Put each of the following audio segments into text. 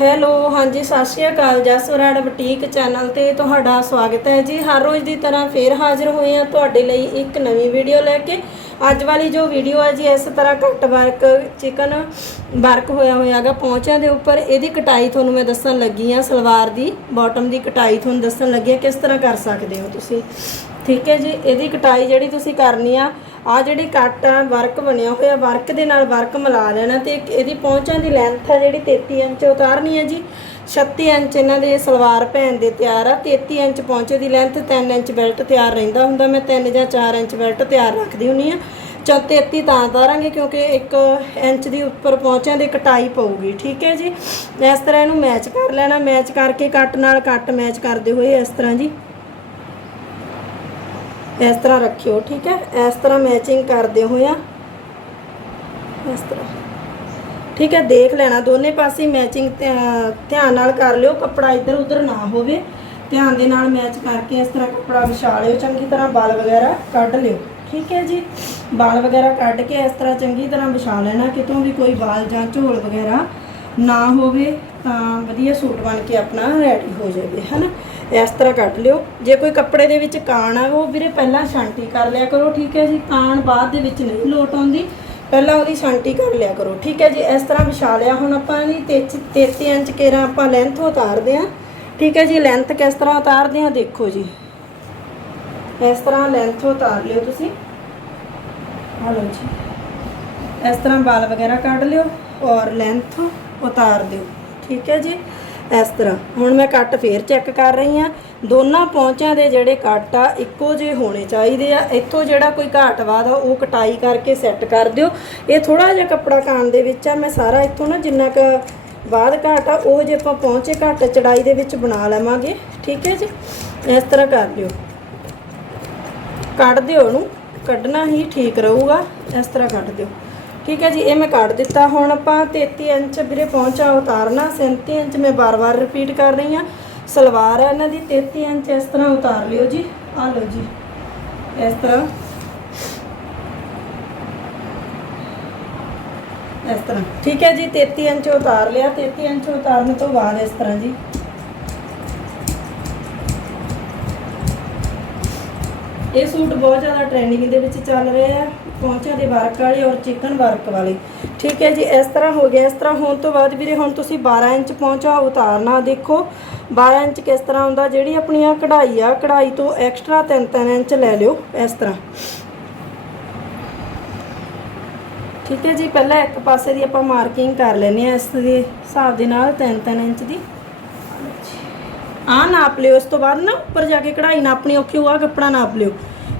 Hello, ਹਾਂਜੀ, ਸਤਿ ਸ਼੍ਰੀ ਅਕਾਲ ਜਸਵਰਾੜ boutique channel ਤੇ ਤੁਹਾਡਾ ਸਵਾਗਤ ਹੈ ਜੀ। ਹਰ ਰੋਜ਼ ਦੀ ਤਰ੍ਹਾਂ ਫੇਰ ਹਾਜ਼ਰ ਹੋਏ ਹਾਂ ਤੁਹਾਡੇ ਲਈ ਇੱਕ ਨਵੀਂ ਵੀਡੀਓ ਲੈ ਕੇ। ਅੱਜ ਵਾਲੀ ਜੋ ਵੀਡੀਓ ਹੈ ਜੀ, ਇਸ ਤਰ੍ਹਾਂ ਘੱਟ ਵਰਕ, ਚਿਕਨ ਵਰਕ ਹੋਇਆ ਹੋਇਆਗਾ ਪੌਂਚਿਆਂ ਦੇ ਉੱਪਰ। ਇਹਦੀ ਕਟਾਈ ਤੁਹਾਨੂੰ ਮੈਂ ਦੱਸਣ ਲੱਗੀ ਆ ਸਲਵਾਰ ਦੀ ਬਾਟਮ ਦੀ ਕਟਾਈ ਤੁਹਾਨੂੰ ਦੱਸਣ ਲੱਗੀ ਆ ਕਿਸ ਤਰ੍ਹਾਂ ਕਰ ਸਕਦੇ ਹੋ ਤੁਸੀਂ? ਠੀਕ ਹੈ ਜੀ, ਇਹਦੀ ਕਟਾਈ ਜਿਹੜੀ ਤੁਸੀਂ ਕਰਨੀ ਆ ਆ ਜਿਹੜੀ ਕੱਟ ਆ, ਵਰਕ ਬਣਿਆ ਹੋਇਆ, ਵਰਕ ਦੇ ਨਾਲ ਵਰਕ ਮਿਲਾ ਲੈਣਾ ਤੇ ਇਹਦੀ ਪਹੁੰਚਾਂ ਦੀ ਲੈਂਥ ਆ ਜਿਹੜੀ 33 ਇੰਚ ਉਤਾਰਨੀ ਹੈ ਜੀ। 36 ਇੰਚ ਇਹਨਾਂ ਦੇ ਸਲਵਾਰ ਭੈਣ ਦੇ ਤਿਆਰ ਆ। 33 ਇੰਚ ਪਹੁੰਚੇ ਦੀ ਲੈਂਥ 3 ਇੰਚ ਬੈਲਟ ਤਿਆਰ ਰਹਿੰਦਾ ਹੁੰਦਾ। ਮੈਂ 3 ਜਾਂ 4 ਇੰਚ ਬੈਲਟ ਤਿਆਰ ਰੱਖਦੀ ਹੁੰਨੀ ਆ। ਚਾ 33 ਤਾਂ ਉਤਾਰਾਂਗੇ ਕਿਉਂਕਿ 1 ਇੰਚ ਦੀ ਉੱਪਰ ਪਹੁੰਚਿਆਂ ਦੀ ਕਟਾਈ ਪਊਗੀ, ਠੀਕ ਹੈ ਜੀ? ਇਸ ਤਰ੍ਹਾਂ ਇਹਨੂੰ ਮੈਚ ਕਰ ਲੈਣਾ। ਮੈਚ ਕਰਕੇ ਕੱਟ ਨਾਲ ਕੱਟ ਮੈਚ ਕਰਦੇ ਹੋਏ ਇਸ ਤਰ੍ਹਾਂ ਜੀ। ਇਸ ਤਰ੍ਹਾਂ ਰੱਖਿਓ, ਠੀਕ ਹੈ? ਇਸ ਤਰ੍ਹਾਂ ਮੈਚਿੰਗ ਕਰਦੇ ਹੋਇਆ ਇਸ ਤਰ੍ਹਾਂ। ਠੀਕ ਹੈ, ਦੇਖ ਲੈਣਾ ਦੋਨੇ ਪਾਸੇ ਮੈਚਿੰਗ ਧਿਆਨ ਨਾਲ ਕਰ ਲਿਓ, ਕੱਪੜਾ ਇੱਧਰ ਉੱਧਰ ਨਾ ਹੋਵੇ। ਧਿਆਨ ਦੇ ਨਾਲ ਮੈਚ ਕਰਕੇ ਇਸ ਤਰ੍ਹਾਂ ਕੱਪੜਾ ਵਿਛਾ ਲਿਓ, ਚੰਗੀ ਤਰ੍ਹਾਂ ਬਾਲ ਵਗੈਰਾ ਕੱਢ ਲਿਓ। ਠੀਕ ਹੈ ਜੀ? ਬਾਲ ਵਗੈਰਾ ਕੱਢ ਕੇ ਇਸ ਤਰ੍ਹਾਂ ਚੰਗੀ ਤਰ੍ਹਾਂ ਵਿਛਾ ਲੈਣਾ, ਕਿਤੋਂ ਵੀ ਕੋਈ ਬਾਲ ਜਾਂ ਝੋਲ ਵਗੈਰਾ ਨਾ ਹੋਵੇ, ਤਾਂ ਵਧੀਆ ਸੂਟ ਬਣ ਕੇ ਆਪਣਾ ਰੈਡੀ ਹੋ ਜਾਵੇ ਹਨਾ ਇਸ ਤਰ੍ਹਾਂ ਕੱਢ ਲਿਓ। ਜੇ ਕੋਈ ਕੱਪੜੇ ਦੇ ਵਿੱਚ ਕਾਣ ਆ, ਉਹ ਵੀਰੇ ਪਹਿਲਾਂ ਛਾਂਟੀ ਕਰ ਲਿਆ ਕਰੋ, ਠੀਕ ਹੈ ਜੀ? ਕਾਣ ਬਾਅਦ ਦੇ ਵਿੱਚ ਨਹੀਂ ਲੋਟ ਆਉਂਦੀ। ਪਹਿਲਾਂ ਉਹਦੀ ਛਾਂਟੀ ਕਰ ਲਿਆ ਕਰੋ, ਠੀਕ ਹੈ ਜੀ? ਇਸ ਤਰ੍ਹਾਂ ਵਿਛਾ ਲਿਆ ਹੁਣ ਆਪਾਂ ਇਹਦੀ 33 ਇੰਚ ਕੇਰਾ ਆਪਾਂ ਲੈਂਥ ਉਤਾਰਦੇ ਆ ਠੀਕ ਹੈ ਜੀ? ਲੈਂਥ ਕਿਸ ਤਰ੍ਹਾਂ ਉਤਾਰਦੇ ਆ ਦੇਖੋ ਜੀ। ਇਸ ਤਰ੍ਹਾਂ ਲੈਂਥ ਉਤਾਰ ਲਿਓ ਤੁਸੀਂ। ਆ ਲਓ ਜੀ। ਇਸ ਤਰ੍ਹਾਂ ਵਾਲ ਵਗੈਰਾ ਕੱਢ ਲਿਓ ਔਰ ਲੈਂਥ ਉਤਾਰ ਦਿਓ। ਠੀਕ ਹੈ ਜੀ? ਇਸ ਤਰ੍ਹਾਂ। ਹੁਣ ਮੈਂ ਕੱਟ ਫੇਰ ਚੈੱਕ ਕਰ ਰਹੀ ਆ ਦੋਨਾਂ ਪੌਂਚਿਆਂ ਦੇ ਜਿਹੜੇ ਕੱਟ ਆ, ਇੱਕੋ ਜਿਹੇ ਹੋਣੇ ਚਾਹੀਦੇ ਆ। ਇੱਥੋਂ ਜਿਹੜਾ ਕੋਈ ਘਾਟ ਵਾਦ ਆ, ਉਹ ਕਟਾਈ ਕਰਕੇ ਸੈੱਟ ਕਰ ਦਿਓ। ਇਹ ਥੋੜਾ ਜਿਹਾ ਕੱਪੜਾ ਕਾਣ ਦੇ ਵਿੱਚ ਆ। ਮੈਂ ਸਾਰਾ ਇੱਥੋਂ ਨਾ ਜਿੰਨਾ ਕ ਬਾਅਦ ਘਾਟ ਆ, ਉਹ ਜੇ ਆਪਾਂ ਪਹੁੰਚੇ ਘੱਟ ਚੜਾਈ ਦੇ ਵਿੱਚ ਬਣਾ ਲਵਾਂਗੇ। ਠੀਕ ਹੈ ਜੀ? ਇਸ ਤਰ੍ਹਾਂ ਕਰ ਲਿਓ ਕੱਢ ਦਿਓ ਉਹਨੂੰ। ਕੱਢਣਾ ਹੀ ਠੀਕ ਰਹੂਗਾ। ਇਸ ਤਰ੍ਹਾਂ ਕੱਢ ਦਿਓ। ਠੀਕ ਹੈ ਜੀ, ਇਹ ਮੈਂ ਕੱਢ ਦਿੱਤਾ ਹੁਣ ਆਪਾਂ 33 ਇੰਚ ਵੀਰੇ ਪਹੁੰਚਾ ਉਤਾਰਨਾ 37 ਇੰਚ ਮੈਂ ਬਾਰ-ਬਾਰ ਰਿਪੀਟ ਕਰ ਰਹੀ ਹਾਂ। ਸਲਵਾਰ ਹੈ ਇਹਨਾਂ ਦੀ 33 ਇੰਚ ਇਸ ਤਰ੍ਹਾਂ ਉਤਾਰ ਲਿਓ ਜੀ। ਆ ਲਓ ਜੀ, ਇਸ ਤਰ੍ਹਾਂ। ਇਸ ਤਰ੍ਹਾਂ। ਠੀਕ ਹੈ ਜੀ 33 ਇੰਚ ਉਤਾਰ ਲਿਆ 33 ਇੰਚ ਉਤਾਰਨ ਤੋਂ ਬਾਅਦ ਇਸ ਤਰ੍ਹਾਂ ਜੀ। ਇਹ ਸੂਟ ਬਹੁਤ ਜ਼ਿਆਦਾ ਟ੍ਰੈਂਡਿੰਗ ਦੇ ਵਿੱਚ ਚੱਲ ਰਿਹਾ ਹੈ। ਪੌਂਚਿਆਂ ਦੇ ਵਰਕ ਵਾਲੇ ਔਰ ਚਿਕਨ ਵਰਕ ਵਾਲੇ। ਠੀਕ ਹੈ ਜੀ, ਇਸ ਤਰ੍ਹਾਂ ਹੋ ਗਿਆ। ਇਸ ਤਰ੍ਹਾਂ ਹੋਣ ਤੋਂ ਬਾਅਦ ਵੀਰੇ, ਹੁਣ ਤੁਸੀਂ 12 ਇੰਚ ਪਹੁੰਚਾ ਉਤਾਰਨਾ ਦੇਖੋ। 12 ਇੰਚ ਕਿਸ ਤਰ੍ਹਾਂ ਹੁੰਦਾ, ਜਿਹੜੀ ਆਪਣੀ ਆ ਕਢਾਈ ਆ, ਕਢਾਈ ਤੋਂ ਐਕਸਟਰਾ 3-3 ਇੰਚ ਲੈ ਲਿਓ ਇਸ ਤਰ੍ਹਾਂ। ਠੀਕ ਹੈ ਜੀ, ਪਹਿਲਾਂ ਇੱਕ ਪਾਸੇ ਦੀ ਆਪਾਂ ਮਾਰਕਿੰਗ ਕਰ ਲੈਨੇ ਆ ਇਸ ਦੇ ਹਿਸਾਬ ਦੇ ਨਾਲ 3-3 ਇੰਚ ਦੀ। ਆ ਨਾਪ ਲਿਓ, ਇਸ ਤੋਂ ਬਾਅਦ ਨਾ ਉੱਪਰ ਜਾ ਕੇ ਕਢਾਈ ਨਾਪਣੀ ਔਖੀ ਹੋਆ ਕੱਪੜਾ ਨਾਪ ਲਿਓ।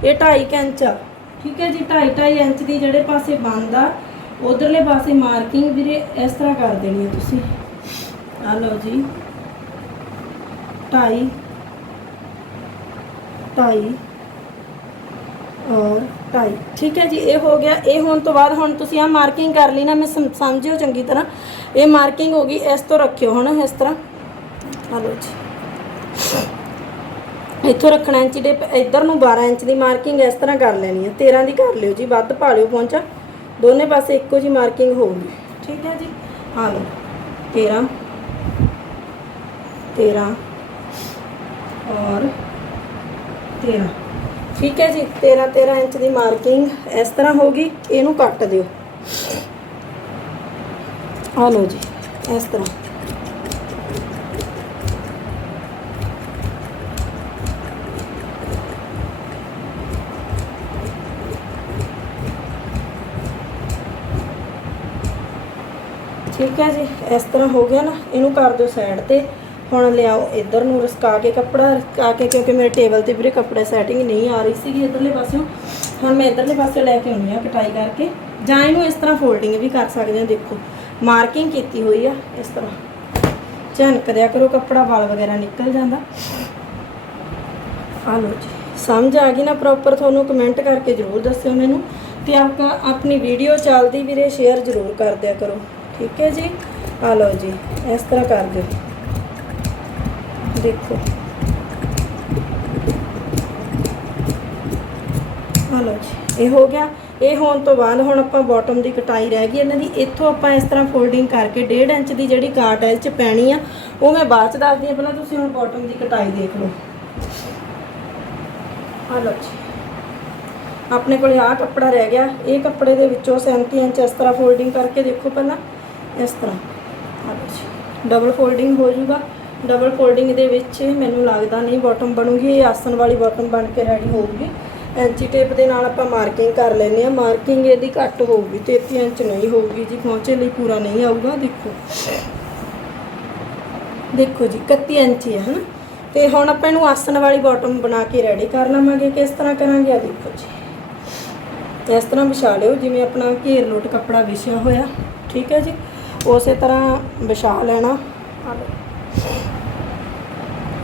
ਇਹ 2.5 ਇੰਚ ਆ। ਠੀਕ ਹੈ ਜੀ 2.5 2.5 ਇੰਚ ਦੀ ਜਿਹੜੇ ਪਾਸੇ ਬੰਦ ਆ, ਉਧਰਲੇ ਪਾਸੇ ਮਾਰਕਿੰਗ ਵੀਰੇ ਇਸ ਤਰ੍ਹਾਂ ਕਰ ਦੇਣੀ ਹੈ ਤੁਸੀਂ। ਆ ਲਓ ਜੀ 2.5 2.5 ਔਰ 2.5 ਠੀਕ ਹੈ ਜੀ, ਇਹ ਹੋ ਗਿਆ, ਇਹ ਹੋਣ ਤੋਂ ਬਾਅਦ ਹੁਣ ਤੁਸੀਂ ਆ ਮਾਰਕਿੰਗ ਕਰ ਲਈ ਨਾ, ਮੈਂ ਸਮ- ਸਮਝਿਓ ਚੰਗੀ ਤਰ੍ਹਾਂ। ਇਹ ਮਾਰਕਿੰਗ ਹੋ ਗਈ, ਇਸ ਤੋਂ ਰੱਖਿਓ ਹੁਣ ਇਸ ਤਰ੍ਹਾਂ। ਆ ਲਓ ਜੀ। ਇੱਥੋਂ ਰੱਖਣਾ ਇੰਚੀ ਦੇ ਇੱਧਰ ਨੂੰ 12 ਇੰਚ ਦੀ ਮਾਰਕਿੰਗ ਇਸ ਤਰ੍ਹਾਂ ਕਰ ਲੈਣੀ ਹੈ 13 ਦੀ ਕਰ ਲਿਓ ਜੀ, ਵੱਧ ਪਾ ਲਿਓ ਪਹੁੰਚਾ ਦੋਨੇ ਪਾਸੇ ਇੱਕੋ ਜੀ ਮਾਰਕਿੰਗ ਹੋਊਗੀ। ਠੀਕ ਹੈ ਜੀ? ਆ ਲਓ। 13 13 ਔਰ 13 ਠੀਕ ਹੈ ਜੀ 13 13 ਇੰਚ ਦੀ ਮਾਰਕਿੰਗ ਇਸ ਤਰ੍ਹਾਂ ਹੋਗੀ ਇਹਨੂੰ ਕੱਟ ਦਿਓ। ਆ ਲਓ ਜੀ, ਇਸ ਤਰ੍ਹਾਂ। ਠੀਕ ਹੈ ਜੀ, ਇਸ ਤਰ੍ਹਾਂ ਹੋ ਗਿਆ ਨਾ, ਇਹਨੂੰ ਕਰ ਦਿਓ ਸਾਈਡ ਤੇ। ਹੁਣ ਲਿਆਓ, ਇੱਧਰ ਨੂੰ ਰਸਕਾ ਕੇ ਕੱਪੜਾ, ਰਸਕਾ ਕੇ, ਕਿਉਂਕਿ ਮੇਰੇ ਟੇਬਲ ਤੇ ਵੀਰੇ ਕੱਪੜੇ ਸੈਟਿੰਗ ਨਹੀਂ ਆ ਰਹੀ ਸੀਗੀ ਇੱਧਰਲੇ ਪਾਸਿਓਂ। ਹੁਣ ਮੈਂ ਇੱਧਰਲੇ ਪਾਸੇ ਲੈ ਕੇ ਆਉਣੀ ਆ ਕਟਾਈ ਕਰਕੇ। ਜਾਂ ਇਹਨੂੰ ਇਸ ਤਰ੍ਹਾਂ ਫੋਲਡਿੰਗ ਵੀ ਕਰ ਸਕਦੇ ਆ, ਦੇਖੋ। ਮਾਰਕਿੰਗ ਕੀਤੀ ਹੋਈ ਆ, ਇਸ ਤਰ੍ਹਾਂ। ਝਨਕ ਦਿਆ ਕਰੋ, ਕੱਪੜਾ ਵਾਲ ਵਗੈਰਾ ਨਿਕਲ ਜਾਂਦਾ। ਆ ਲਓ ਜੀ। ਸਮਝ ਆ ਗਈ ਨਾ ਪ੍ਰੋਪਰ ਤੁਹਾਨੂੰ ਕਮੈਂਟ ਕਰਕੇ ਜ਼ਰੂਰ ਦੱਸਿਓ ਮੈਨੂੰ। ਤੇ ਆਪਕਾ ਆਪਣੀ ਵੀਡੀਓ ਚੱਲਦੀ ਵੀਰੇ ਸ਼ੇਅਰ ਜ਼ਰੂਰ ਕਰ ਦਿਆ ਕਰੋ। ਠੀਕ ਹੈ ਜੀ? ਆ ਲਓ ਜੀ, ਇਸ ਤਰ੍ਹਾਂ ਕਰ ਦਿਓ ਦੇਖੋ। ਆ ਲਓ ਜੀ, ਇਹ ਹੋ ਗਿਆ। ਇਹ ਹੋਣ ਤੋਂ ਬਾਅਦ ਹੁਣ ਆਪਾਂ ਬਾਟਮ ਦੀ ਕਟਾਈ ਰਹਿ ਗਈ। ਇਹਨਾਂ ਦੀ ਇੱਥੋਂ ਆਪਾਂ ਇਸ ਤਰ੍ਹਾਂ ਫੋਲਡਿੰਗ ਕਰਕੇ 1.5 ਇੰਚ ਦੀ ਜਿਹੜੀ ਕਾਟ ਹੈ ਇਹ 'ਚ ਪੈਣੀ ਆ, ਉਹ ਮੈਂ ਬਾਅਦ 'ਚ ਦੱਸਦੀ ਹਾਂ। ਪਹਿਲਾਂ ਤੁਸੀਂ ਹੁਣ ਬਾਟਮ ਦੀ ਕਟਾਈ ਦੇਖ ਲਓ। ਆ ਲਓ ਜੀ। ਆਪਣੇ ਕੋਲੇ ਆਹ ਕੱਪੜਾ ਰਹਿ ਗਿਆ। ਇਹ ਕੱਪੜੇ ਦੇ ਵਿੱਚੋਂ 37 ਇੰਚ ਇਸ ਤਰ੍ਹਾਂ ਫੋਲਡਿੰਗ ਕਰਕੇ ਦੇਖੋ ਪਹਿਲਾਂ। ਇਸ ਤਰ੍ਹਾਂ। ਆ ਲਓ ਜੀ। ਡਬਲ ਫੋਲਡਿੰਗ ਹੋ ਜਾਊਗਾ। ਡਬਲ ਫੋਲਡਿੰਗ ਦੇ ਵਿੱਚ ਮੈਨੂੰ ਲੱਗਦਾ ਨਹੀਂ ਬਾਟਮ ਬਣੂਗੀ, ਇਹ ਆਸਨ ਵਾਲੀ ਬਾਟਮ ਬਣ ਕੇ ਰੈਡੀ ਹੋਊਗੀ। ਐਂਚੀ ਟੇਪ ਦੇ ਨਾਲ ਆਪਾਂ ਮਾਰਕਿੰਗ ਕਰ ਲੈਂਦੇ ਆ ਮਾਰਕਿੰਗ ਇਹਦੀ ਘੱਟ ਹੋਊਗੀ 33 ਇੰਚ ਨਹੀਂ ਹੋਊਗੀ ਜੀ। ਪਹੁੰਚੇ ਲਈ ਪੂਰਾ ਨਹੀਂ ਆਊਗਾ, ਦੇਖੋ। ਦੇਖੋ ਜੀ 31 ਇੰਚ ਹੀ ਹੈ, ਹਨਾ? ਤੇ ਹੁਣ ਆਪਾਂ ਇਹਨੂੰ ਆਸਨ ਵਾਲੀ ਬਾਟਮ ਬਣਾ ਕੇ ਰੈਡੀ ਕਰ ਲਵਾਂਗੇ। ਕਿਸ ਤਰ੍ਹਾਂ ਕਰਾਂਗੇ? ਆ ਦੇਖੋ ਜੀ। ਇਸ ਤਰ੍ਹਾਂ ਵਿਛਾ ਲਿਓ। ਜਿਵੇਂ ਆਪਣਾ ਘੇਰ ਲੋਟ ਕੱਪੜਾ ਵਿਛਿਆ ਹੋਇਆ। ਠੀਕ ਹੈ ਜੀ? ਉਸੇ ਤਰ੍ਹਾਂ ਵਿਛਾ ਲੈਣਾ।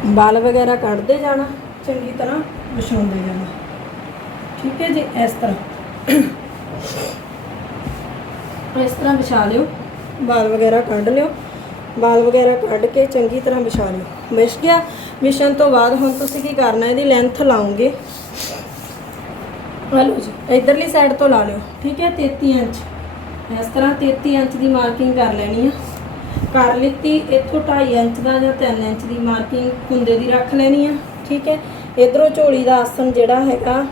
ਬਾਲ ਵਗੈਰਾ ਕੱਢਦੇ ਜਾਣਾ, ਚੰਗੀ ਤਰ੍ਹਾਂ ਵਿਛਾਉਂਦੇ ਜਾਣਾ। ਠੀਕ ਹੈ ਜੀ, ਇਸ ਤਰ੍ਹਾਂ। ਇਸ ਤਰ੍ਹਾਂ ਵਿਛਾ ਲਿਓ, ਬਾਲ ਵਗੈਰਾ ਕੱਢ ਲਿਓ। ਬਾਲ ਵਗੈਰਾ ਕੱਢ ਕੇ ਚੰਗੀ ਤਰ੍ਹਾਂ ਵਿਛਾ ਲਿਓ। ਵਿਛ ਗਿਆ, ਵਿਛਣ ਤੋਂ ਬਾਅਦ ਹੁਣ ਤੁਸੀਂ ਕੀ ਕਰਨਾ, ਇਹਦੀ ਲੈਂਥ ਲਾਉਂਗੇ ਲਓ ਜੀ, ਇਧਰਲੀ ਸਾਈਡ ਤੋਂ ਲਾ ਲਿਓ। ਠੀਕ ਹੈ 33 ਇੰਚ। ਇਸ ਤਰ੍ਹਾਂ 33 ਇੰਚ ਦੀ ਮਾਰਕਿੰਗ ਕਰ ਲੈਣੀ ਆ। ਕਰ ਲਿੱਤੀ, ਇੱਥੋਂ 2.5 ਇੰਚ ਦਾ ਜਾਂ 3 ਇੰਚ ਦੀ ਮਾਰਕਿੰਗ ਕੁੰਦੇ ਦੀ ਰੱਖ ਲੈਣੀ ਆ, ਠੀਕ ਹੈ? ਇਧਰੋਂ ਝੋਲੀ ਦਾ ਆਸਨ ਜਿਹੜਾ ਹੈਗਾ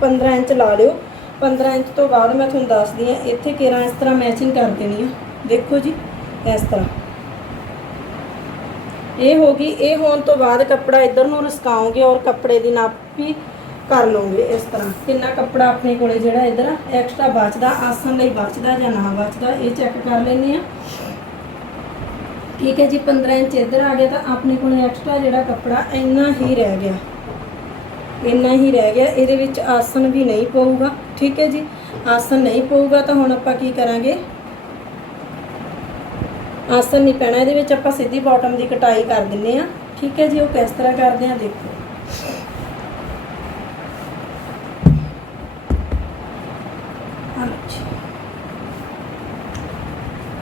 15 ਇੰਚ ਲਾ ਲਿਓ। 15 ਇੰਚ ਤੋਂ ਬਾਅਦ ਮੈਂ ਤੁਹਾਨੂੰ ਦੱਸਦੀ ਆ, ਇੱਥੇ ਕੇਰਾਂ ਇਸ ਤਰ੍ਹਾਂ ਮੈਚਿੰਗ ਕਰ ਦੇਣੀ ਆ। ਦੇਖੋ ਜੀ, ਇਸ ਤਰ੍ਹਾਂ। ਇਹ ਹੋ ਗਈ, ਇਹ ਹੋਣ ਤੋਂ ਬਾਅਦ ਕੱਪੜਾ ਇਧਰ ਨੂੰ ਰਸਕਾਉਂਗੇ ਔਰ ਕੱਪੜੇ ਦੀ ਨਾਪੀ ਕਰ ਲਓਗੇ ਇਸ ਤਰ੍ਹਾਂ। ਕਿੰਨਾ ਕੱਪੜਾ ਆਪਣੇ ਕੋਲੇ ਜਿਹੜਾ ਇਧਰ ਐਕਸਟਰਾ ਬਚਦਾ ਆਸਨ ਲਈ ਬਚਦਾ ਜਾਂ ਨਾ ਬਚਦਾ, ਇਹ ਚੈੱਕ ਕਰ ਲੈਂਦੇ ਆ ਠੀਕ ਹੈ ਜੀ 15 ਇੰਚ ਇੱਧਰ ਆ ਗਿਆ ਤਾਂ ਆਪਣੇ ਕੋਲੇ ਐਕਸਟਰਾ ਜਿਹੜਾ ਕੱਪੜਾ ਇੰਨਾ ਹੀ ਰਹਿ ਗਿਆ। ਇੰਨਾ ਹੀ ਰਹਿ ਗਿਆ, ਇਹਦੇ ਵਿੱਚ ਆਸਨ ਵੀ ਨਹੀਂ ਪਊਗਾ। ਠੀਕ ਹੈ ਜੀ ਆਸਨ ਨਹੀਂ ਪਊਗਾ ਤਾਂ ਹੁਣ ਆਪਾਂ ਕੀ ਕਰਾਂਗੇ? ਆਸਨ ਨਹੀਂ ਪੈਣਾ, ਇਹਦੇ ਵਿੱਚ ਆਪਾਂ ਸਿੱਧੀ ਬਾਟਮ ਦੀ ਕਟਾਈ ਕਰ ਦਿੰਨੇ ਆ ਠੀਕ ਹੈ ਜੀ, ਉਹ ਕਿਸ ਤਰ੍ਹਾਂ ਕਰਦੇ ਆ ਦੇਖੋ।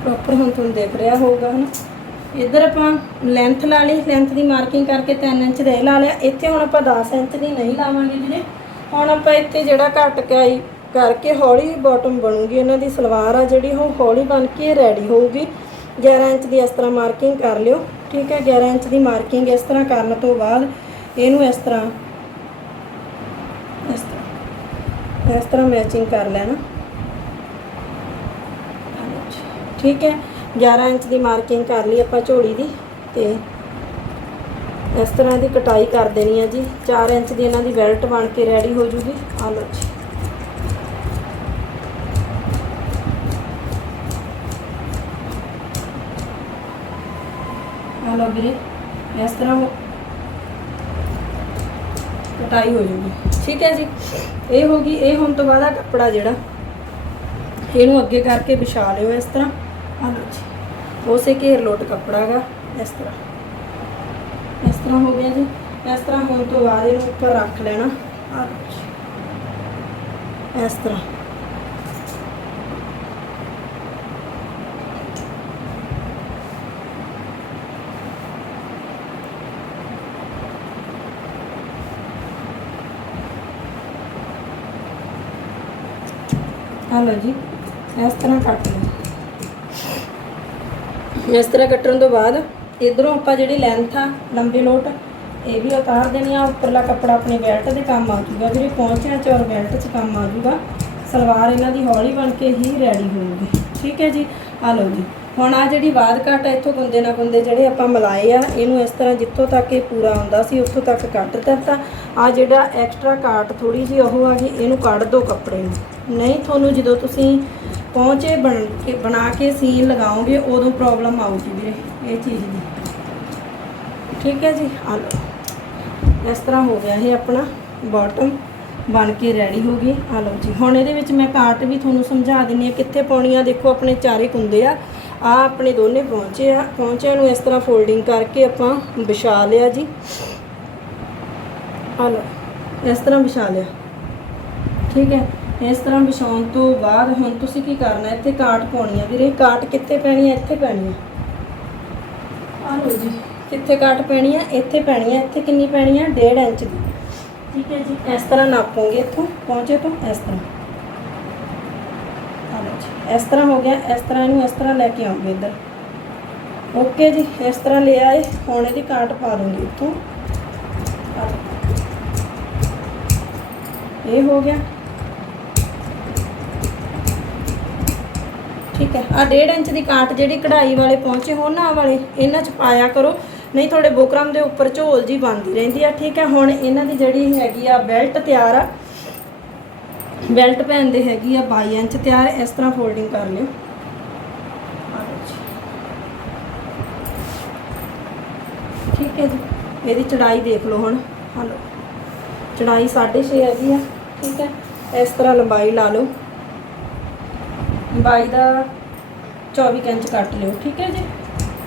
ਪ੍ਰੋਪਰ ਹੁਣ ਤੁਹਾਨੂੰ ਦੇਖ ਰਿਹਾ ਹੋਊਗਾ, ਹਨਾ? ਇੱਧਰ ਆਪਾਂ ਲੈਂਥ ਲਾ ਲਈ ਲੈਂਥ ਦੀ ਮਾਰਕਿੰਗ ਕਰਕੇ 3 ਇੰਚ ਦੇ ਲਾ ਲਿਆ। ਇੱਥੇ ਹੁਣ ਆਪਾਂ 10 ਇੰਚ ਦੀ ਨਹੀਂ ਲਾਵਾਂਗੇ ਵੀਰੇ। ਹੁਣ ਆਪਾਂ ਇੱਥੇ ਜਿਹੜਾ ਘੱਟ ਕਾਈ ਕਰਕੇ ਹੌਲੀ ਬਾਟਮ ਬਣੂਗੀ ਇਹਨਾਂ ਦੀ ਸਲਵਾਰ ਆ ਜਿਹੜੀ, ਉਹ ਹੌਲੀ ਬਣ ਕੇ ਰੈਡੀ ਹੋਊਗੀ। 11 ਇੰਚ ਦੀ ਇਸ ਤਰ੍ਹਾਂ ਮਾਰਕਿੰਗ ਕਰ ਲਿਓ, ਠੀਕ ਹੈ? 11 ਇੰਚ ਦੀ ਮਾਰਕਿੰਗ ਇਸ ਤਰ੍ਹਾਂ ਕਰਨ ਤੋਂ ਬਾਅਦ ਇਹਨੂੰ ਇਸ ਤਰ੍ਹਾਂ ਇਸ ਤਰ੍ਹਾਂ ਇਸ ਤਰ੍ਹਾਂ ਮੈਚਿੰਗ ਕਰ ਲੈਣਾ। ਠੀਕ ਹੈ 11 ਇੰਚ ਦੀ ਮਾਰਕਿੰਗ ਕਰ ਲਈ ਆਪਾਂ ਝੋਲੀ ਦੀ ਤੇ ਇਸ ਤਰ੍ਹਾਂ ਦੀ ਕਟਾਈ ਕਰ ਦੇਣੀ ਹੈ ਜੀ। 4 ਇੰਚ ਦੀ ਇਹਨਾਂ ਦੀ ਬੈਲਟ ਬਣ ਕੇ ਰੈਡੀ ਹੋ ਜੂਗੀ। ਆ ਲਓ ਜੀ। ਆ ਲਓ ਵੀਰੇ, ਇਸ ਤਰ੍ਹਾਂ ਕਟਾਈ ਹੋ ਜੂਗੀ। ਠੀਕ ਹੈ ਜੀ। ਇਹ ਹੋ ਗਈ, ਇਹ ਹੁਣ ਤੋਂ ਬਾਅਦ ਆ ਕੱਪੜਾ ਜਿਹੜਾ, ਇਹਨੂੰ ਅੱਗੇ ਕਰਕੇ ਵਿਛਾ ਲਿਓ ਇਸ ਤਰ੍ਹਾਂ। ਆ ਲਓ ਜੀ ਉਸੇ ਘੇਰ ਲੋਟ ਕੱਪੜਾ ਹੈਗਾ ਇਸ ਤਰ੍ਹਾਂ। ਇਸ ਤਰ੍ਹਾਂ ਹੋ ਗਿਆ ਜੀ। ਇਸ ਤਰ੍ਹਾਂ ਹੋਣ ਤੋਂ ਬਾਅਦ ਇਹਨੂੰ ਉੱਪਰ ਰੱਖ ਲੈਣਾ। ਆ ਲਓ ਜੀ ਇਸ ਤਰ੍ਹਾਂ। ਆ ਲਓ ਜੀ, ਇਸ ਤਰ੍ਹਾਂ ਕੱਟ ਇਸ ਤਰ੍ਹਾਂ ਕੱਟਣ ਤੋਂ ਬਾਅਦ ਇਧਰੋਂ ਆਪਾਂ ਜਿਹੜੀ ਲੈਂਥ ਆ, ਲੰਬੇ ਲੋਟ, ਇਹ ਵੀ ਉਤਾਰ ਦੇਣੀ ਆ। ਉੱਪਰਲਾ ਕੱਪੜਾ ਆਪਣੇ ਬੈਲਟ ਦੇ ਕੰਮ ਆ ਜੂਗਾ ਜਿਹੜੇ ਪਹੁੰਚਿਆ ਚ ਔਰ ਬੈਲਟ 'ਚ ਕੰਮ ਆ ਜੂਗਾ ਸਲਵਾਰ ਇਹਨਾਂ ਦੀ ਹੌਲੀ ਬਣ ਕੇ ਹੀ ਰੈਡੀ ਹੋਊਗੀ। ਠੀਕ ਹੈ ਜੀ? ਆ ਲਓ ਜੀ। ਹੁਣ ਆ ਜਿਹੜੀ ਬਾਦ ਕੱਟ ਆ, ਇੱਥੋਂ ਗੁੰਦੇ ਨਾ ਗੁੰਦੇ ਜਿਹੜੇ ਆਪਾਂ ਮਲਾਏ ਆ, ਇਹਨੂੰ ਇਸ ਤਰ੍ਹਾਂ ਜਿੱਥੋਂ ਤੱਕ ਇਹ ਪੂਰਾ ਆਉਂਦਾ ਸੀ, ਉੱਥੋਂ ਤੱਕ ਕੱਟ ਦਿੱਤਾ। ਆ ਜਿਹੜਾ ਐਕਸਟਰਾ ਕਾਟ ਥੋੜੀ ਜੀ ਉਹ ਆ ਗਈ, ਇਹਨੂੰ ਕੱਢ ਦਿਓ ਕੱਪੜੇ ਨੂੰ। ਨਹੀਂ, ਤੁਹਾਨੂੰ ਜਦੋਂ ਤੁਸੀਂ ਪਹੁੰਚੇ, ਬਣ ਕੇ, ਬਣਾ ਕੇ ਸੀਨ ਲਗਾਓਗੇ, ਉਦੋਂ ਪ੍ਰੋਬਲਮ ਆਊਗੀ ਵੀਰੇ, ਇਹ ਚੀਜ਼ ਦੀ। ਠੀਕ ਹੈ ਜੀ? ਆ ਲਓ। ਇਸ ਤਰ੍ਹਾਂ ਹੋ ਗਿਆ ਇਹ ਆਪਣਾ ਬਾਟਮ ਬਣ ਕੇ ਰੈਡੀ ਹੋ ਗਈ। ਆ ਲਓ ਜੀ। ਹੁਣ ਇਹਦੇ ਵਿੱਚ ਮੈਂ ਕਾਟ ਵੀ ਤੁਹਾਨੂੰ ਸਮਝਾ ਦਿੰਨੀ ਆ ਕਿੱਥੇ ਪਾਉਣੀ ਆ ਦੇਖੋ ਆਪਣੇ ਚਾਰੇ ਕੁੰਦੇ ਆ। ਆ ਆਪਣੇ ਦੋਨੇ ਪਹੁੰਚੇ ਆ। ਪਹੁੰਚਿਆਂ ਨੂੰ ਇਸ ਤਰ੍ਹਾਂ ਫੋਲਡਿੰਗ ਕਰਕੇ ਆਪਾਂ ਵਿਛਾ ਲਿਆ ਜੀ। ਆ ਲਓ। ਇਸ ਤਰ੍ਹਾਂ ਵਿਛਾ ਲਿਆ। ਠੀਕ ਹੈ? ਇਸ ਤਰ੍ਹਾਂ ਵਿਛਾਉਣ ਤੋਂ ਬਾਅਦ ਹੁਣ ਤੁਸੀਂ ਕੀ ਕਰਨਾ? ਇੱਥੇ ਕਾਟ ਪਾਉਣੀ ਆ ਵੀਰੇ। ਕਾਟ ਕਿੱਥੇ ਪੈਣੀ ਆ? ਇੱਥੇ ਪੈਣੀ ਆ। ਆ ਲਓ ਜੀ। ਕਿੱਥੇ ਕਾਟ ਪੈਣੀ ਆ? ਇੱਥੇ ਪੈਣੀ ਆ। ਇੱਥੇ ਕਿੰਨੀ ਪੈਣੀ ਆ? 1.5 ਇੰਚ ਦੀ। ਠੀਕ ਹੈ ਜੀ। ਇਸ ਤਰ੍ਹਾਂ ਨਾਪੋਗੇ ਇੱਥੋਂ? ਪਹੁੰਚੇ ਤੋਂ? ਇਸ ਤਰ੍ਹਾਂ। ਇਸ ਤਰ੍ਹਾਂ ਹੋ ਗਿਆ। ਇਸ ਤਰ੍ਹਾਂ ਇਹਨੂੰ ਇਸ ਤਰ੍ਹਾਂ ਲੈ ਕੇ ਆਉਂਗੇ ਇੱਧਰ। ਓਕੇ ਜੀ। ਇਸ ਤਰ੍ਹਾਂ ਲੈ ਆਏ। ਹੁਣ ਇਹਦੀ ਕਾਟ ਪਾ ਦੂੰਗੀ ਇੱਥੋਂ। ਇਹ ਹੋ ਗਿਆ। ਠੀਕ ਹੈ। ਆ 1.5 ਇੰਚ ਦੀ ਕਾਟ ਜਿਹੜੀ ਕਢਾਈ ਵਾਲੇ ਪਹੁੰਚੇ ਹੋਣ ਨਾ ਵਾਲੇ ਇਹਨਾਂ 'ਚ ਪਾਇਆ ਕਰੋ। ਨਹੀਂ ਤੁਹਾਡੇ ਬੁਕਰਮ ਦੇ ਉੱਪਰ ਝੋਲ ਜੀ ਬਣਦੀ ਰਹਿੰਦੀ ਆ, ਠੀਕ ਹੈ। ਹੁਣ ਇਹਨਾਂ ਦੀ ਜਿਹੜੀ ਹੈਗੀ ਆ ਬੈਲਟ ਤਿਆਰ ਆ। ਬੈਲਟ ਪੈਨ ਦੇ ਹੈਗੀ ਆ 22 ਇੰਚ ਤਿਆਰ, ਇਸ ਤਰ੍ਹਾਂ ਫੋਲਡਿੰਗ ਕਰ ਲਿਓ। ਠੀਕ ਹੈ ਜੀ। ਇਹਦੀ ਚੜਾਈ ਦੇਖ ਲਓ ਹੁਣ। ਆਹ ਲਓ ਚੜਾਈ 6.5 ਹੈਗੀ ਆ, ਠੀਕ ਹੈ। ਇਸ ਤਰ੍ਹਾਂ ਲੰਬਾਈ ਲਾ ਲਓ। ਲੰਬਾਈ ਦਾ 24 ਕੁ ਇੰਚ ਕੱਟ ਲਿਓ, ਠੀਕ ਹੈ ਜੀ?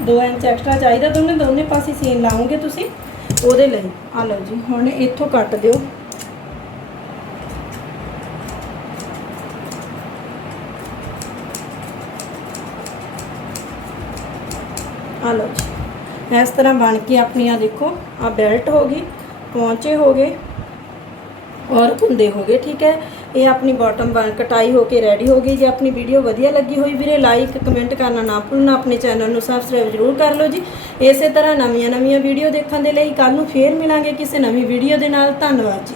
2 ਇੰਚ ਐਕਸਟਰਾ ਚਾਹੀਦਾ ਦੋਨੇ ਦੋਨੇ ਪਾਸੇ ਸੀਨ ਲਾਉਂਗੇ ਤੁਸੀਂ, ਉਹਦੇ ਲਈ। ਆ ਲਓ ਜੀ, ਹੁਣ ਇੱਥੋਂ ਕੱਟ ਦਿਓ। ਆ ਲਓ ਜੀ, ਇਸ ਤਰ੍ਹਾਂ ਬਣ ਕੇ ਆਪਣੀਆਂ ਦੇਖੋ ਆ ਬੈਲਟ ਹੋ ਗਈ, ਪੌਂਚੇ ਹੋ ਗਏ ਔਰ ਕੁੰਦੇ ਹੋ ਗਏ, ਠੀਕ ਹੈ? ਇਹ ਆਪਣੀ ਬਾਟਮ ਬਣ ਕਟਾਈ ਹੋ ਕੇ ਰੈਡੀ ਹੋ ਗਈ। ਜੇ ਆਪਣੀ ਵੀਡੀਓ ਵਧੀਆ ਲੱਗੀ ਹੋਈ ਵੀਰੇ ਲਾਈਕ ਕਮੈਂਟ ਕਰਨਾ ਨਾ ਭੁੱਲਣਾ। ਆਪਣੇ ਚੈਨਲ ਨੂੰ ਸਬਸਕ੍ਰਾਈਬ ਜ਼ਰੂਰ ਕਰ ਲਓ ਜੀ। ਇਸੇ ਤਰ੍ਹਾਂ ਨਵੀਆਂ ਨਵੀਆਂ ਵੀਡੀਓ ਦੇਖਣ ਦੇ ਲਈ ਕੱਲ ਨੂੰ ਫੇਰ ਮਿਲਾਂਗੇ ਕਿਸੇ ਨਵੀਂ ਵੀਡੀਓ ਦੇ ਨਾਲ। ਧੰਨਵਾਦ ਜੀ।